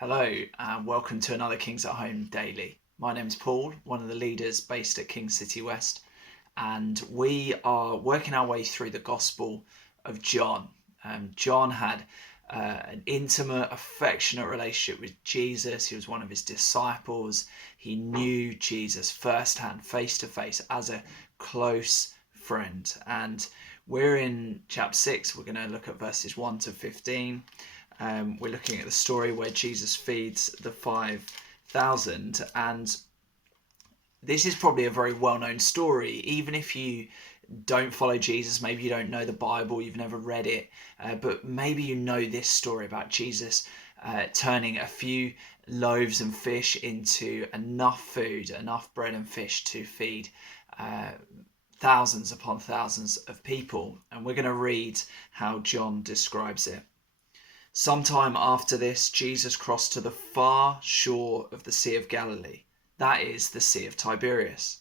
Hello, and welcome to another Kings at Home Daily. My name's Paul, one of the leaders based at King City West, and we are working our way through the Gospel of John. John had an intimate, affectionate relationship with Jesus. He was one of his disciples. He knew Jesus firsthand, face to face, as a close friend. And we're in chapter 6. We're going to look at verses 1 to 15. We're looking at the story where Jesus feeds the 5,000, and this is probably a very well-known story. Even if you don't follow Jesus, maybe you don't know the Bible, you've never read it, but maybe you know this story about Jesus turning a few loaves and fish into enough food, enough bread and fish to feed thousands upon thousands of people. And we're going to read how John describes it. Sometime after this, Jesus crossed to the far shore of the Sea of Galilee, that is, the Sea of Tiberias.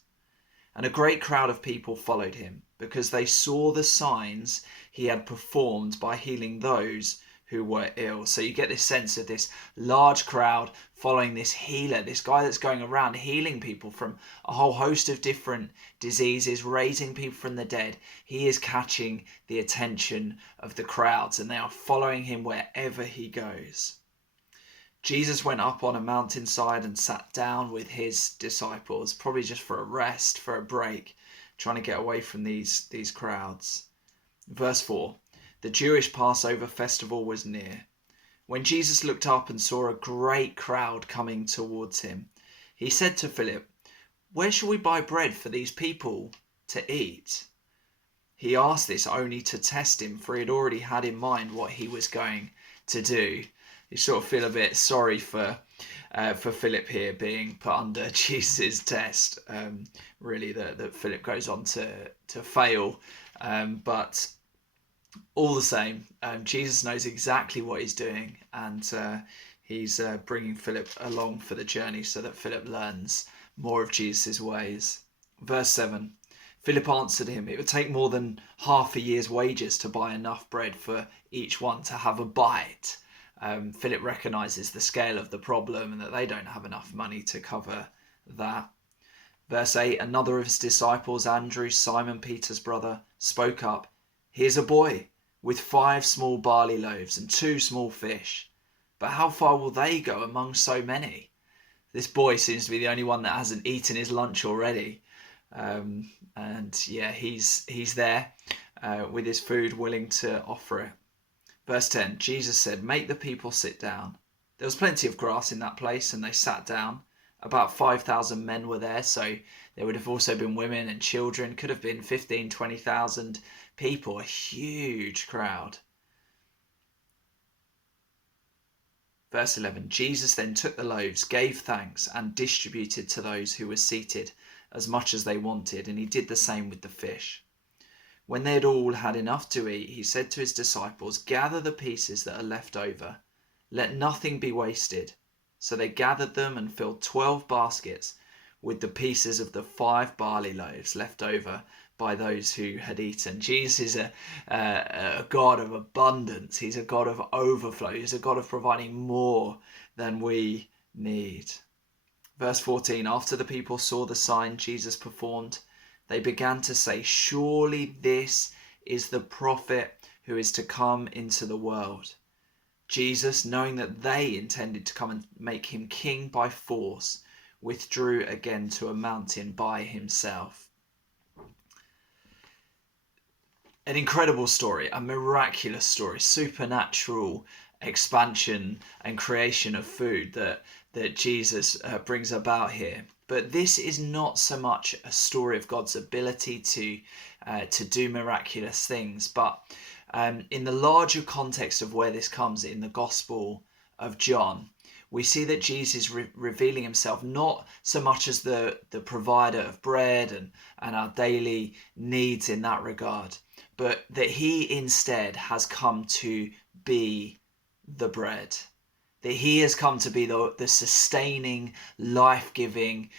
And a great crowd of people followed him, because they saw the signs he had performed by healing those who were ill. So you get this sense of this large crowd following this healer, this guy that's going around healing people from a whole host of different diseases, raising people from the dead. He is catching the attention of the crowds, and they are following him wherever he goes. Jesus went up on a mountainside and sat down with his disciples, probably just for a rest, for a break, trying to get away from these crowds. Verse 4. The Jewish Passover festival was near. When Jesus looked up and saw a great crowd coming towards him, he said to Philip, "Where shall we buy bread for these people to eat?" He asked this only to test him, for he had already had in mind what he was going to do. You sort of feel a bit sorry for Philip here being put under Jesus' test. Really, that Philip goes on to fail, but all the same, Jesus knows exactly what he's doing, and he's bringing Philip along for the journey so that Philip learns more of Jesus' ways. Verse 7, Philip answered him, "It would take more than half a year's wages to buy enough bread for each one to have a bite." Philip recognises the scale of the problem and that they don't have enough money to cover that. Verse 8, another of his disciples, Andrew, Simon Peter's brother, spoke up. "Here's a boy with 5 small barley loaves and 2 small fish. But how far will they go among so many?" This boy seems to be the only one that hasn't eaten his lunch already. And yeah, he's there with his food, willing to offer it. Verse 10, Jesus said, "Make the people sit down." There was plenty of grass in that place, and they sat down. About 5,000 men were there, so there would have also been women and children. Could have been 15, 20,000 people, a huge crowd. Verse 11, Jesus then took the loaves, gave thanks, and distributed to those who were seated as much as they wanted, and he did the same with the fish. When they had all had enough to eat, he said to his disciples, "Gather the pieces that are left over. Let nothing be wasted." So they gathered them and filled 12 baskets with the pieces of the 5 barley loaves left over by those who had eaten. Jesus is a God of abundance. He's a God of overflow. He's a God of providing more than we need. Verse 14, after the people saw the sign Jesus performed, they began to say, "Surely this is the prophet who is to come into the world." Jesus, knowing that they intended to come and make him king by force, withdrew again to a mountain by himself. An incredible story, a miraculous story, supernatural expansion and creation of food that Jesus brings about here. But this is not so much a story of God's ability to do miraculous things, but in the larger context of where this comes in the Gospel of John, we see that Jesus is revealing himself not so much as the provider of bread and our daily needs in that regard, but that he instead has come to be the bread. That he has come to be the sustaining, life-giving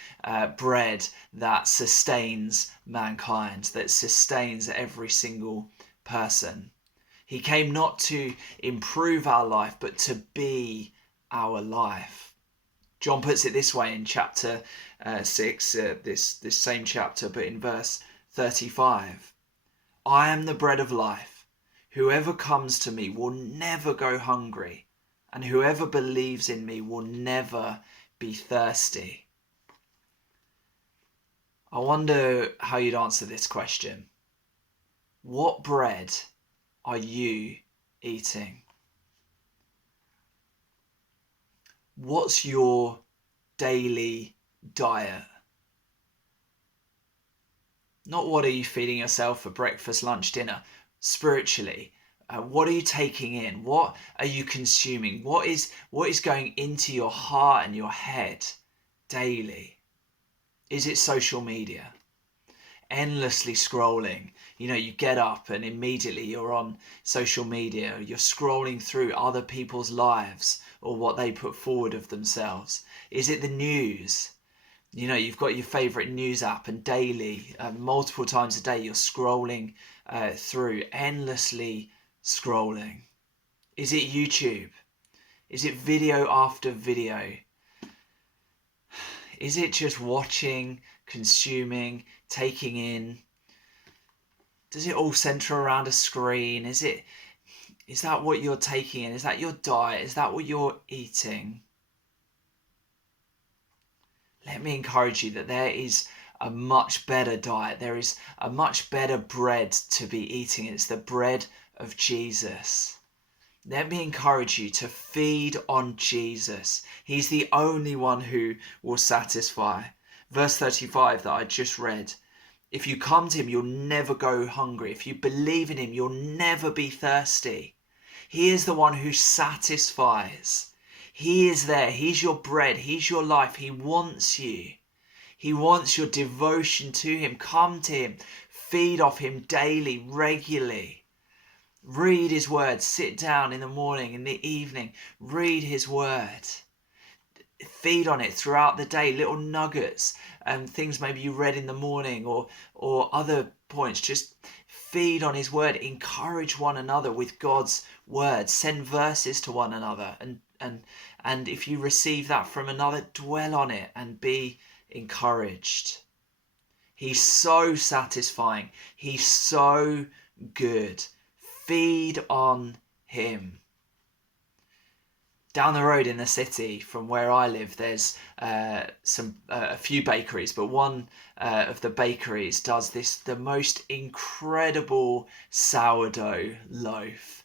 bread that sustains mankind, that sustains every single person. He came not to improve our life, but to be our life. John puts it this way in chapter 6, this same chapter, but in verse 35. I am the bread of life. Whoever comes to me will never go hungry, and whoever believes in me will never be thirsty. I wonder how you'd answer this question. What bread are you eating? What's your daily diet? Not what are you feeding yourself for breakfast, lunch, dinner. Spiritually, what are you taking in? What are you consuming? What is going into your heart and your head daily? Is it social media? Endlessly scrolling. You get up and immediately you're on social media. You're scrolling through other people's lives or what they put forward of themselves. Is it the news? You've got your favorite news app, and daily, multiple times a day, you're scrolling through, endlessly scrolling. Is it YouTube? Is it video after video? Is it just watching, consuming, taking in? Does it all center around a screen? Is that what you're taking in? Is that your diet? Is that what you're eating? Let me encourage you that there is a much better diet. There is a much better bread to be eating. It's the bread of Jesus. Let me encourage you to feed on Jesus. He's the only one who will satisfy. Verse 35 that I just read. If you come to him, you'll never go hungry. If you believe in him, you'll never be thirsty. He is the one who satisfies. He is there. He's your bread. He's your life. He wants you. He wants your devotion to him. Come to him. Feed off him daily, regularly. Read his word. Sit down in the morning, in the evening. Read his word. Feed on it throughout the day. Little nuggets and things maybe you read in the morning or other points. Just feed on his word. Encourage one another with God's word. Send verses to one another. And if you receive that from another, dwell on it and be encouraged. He's so satisfying. He's so good. Feed on him. Down the road in the city from where I live, there's a few bakeries, but one of the bakeries does the most incredible sourdough loaf.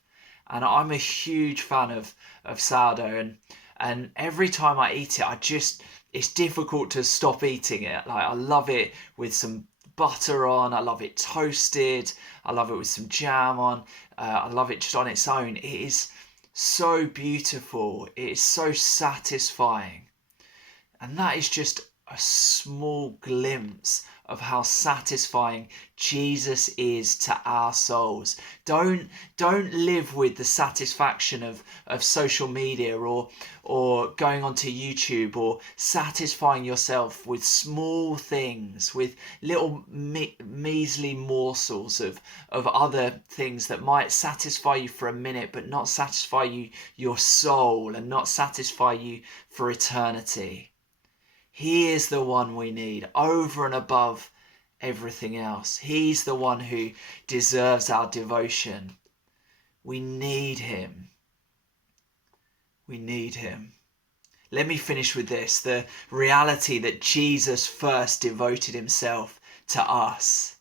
And I'm a huge fan of sourdough, and every time I eat it, it's difficult to stop eating it. Like, I love it with some butter on, I love it toasted, I love it with some jam on, I love it just on its own. It is so beautiful, it is so satisfying. And that is just a small glimpse of how satisfying Jesus is to our souls. Don't live with the satisfaction of social media or going onto YouTube or satisfying yourself with small things, with little measly morsels of other things that might satisfy you for a minute but not satisfy your soul and not satisfy you for eternity. He is the one we need over and above everything else. He's the one who deserves our devotion. We need him. We need him. Let me finish with this, the reality that Jesus first devoted himself to us.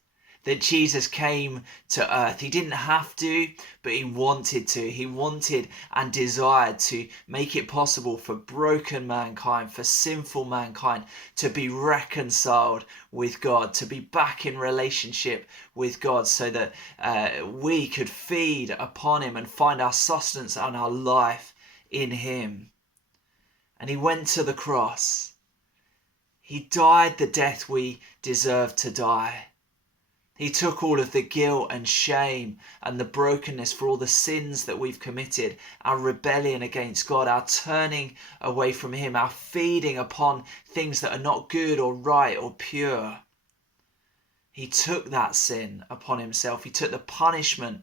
That Jesus came to earth. He didn't have to, but he wanted to. He wanted and desired to make it possible for broken mankind, for sinful mankind, to be reconciled with God, to be back in relationship with God, so that we could feed upon him and find our sustenance and our life in him. And he went to the cross. He died the death we deserve to die. He took all of the guilt and shame and the brokenness for all the sins that we've committed, our rebellion against God, our turning away from him, our feeding upon things that are not good or right or pure. He took that sin upon himself. He took the punishment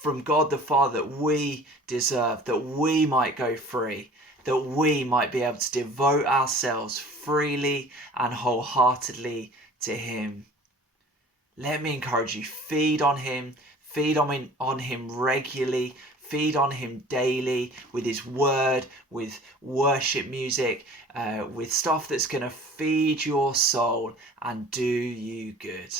from God the Father that we deserve, that we might go free, that we might be able to devote ourselves freely and wholeheartedly to him. Let me encourage you, feed on him regularly, feed on him daily with his word, with worship music, with stuff that's going to feed your soul and do you good.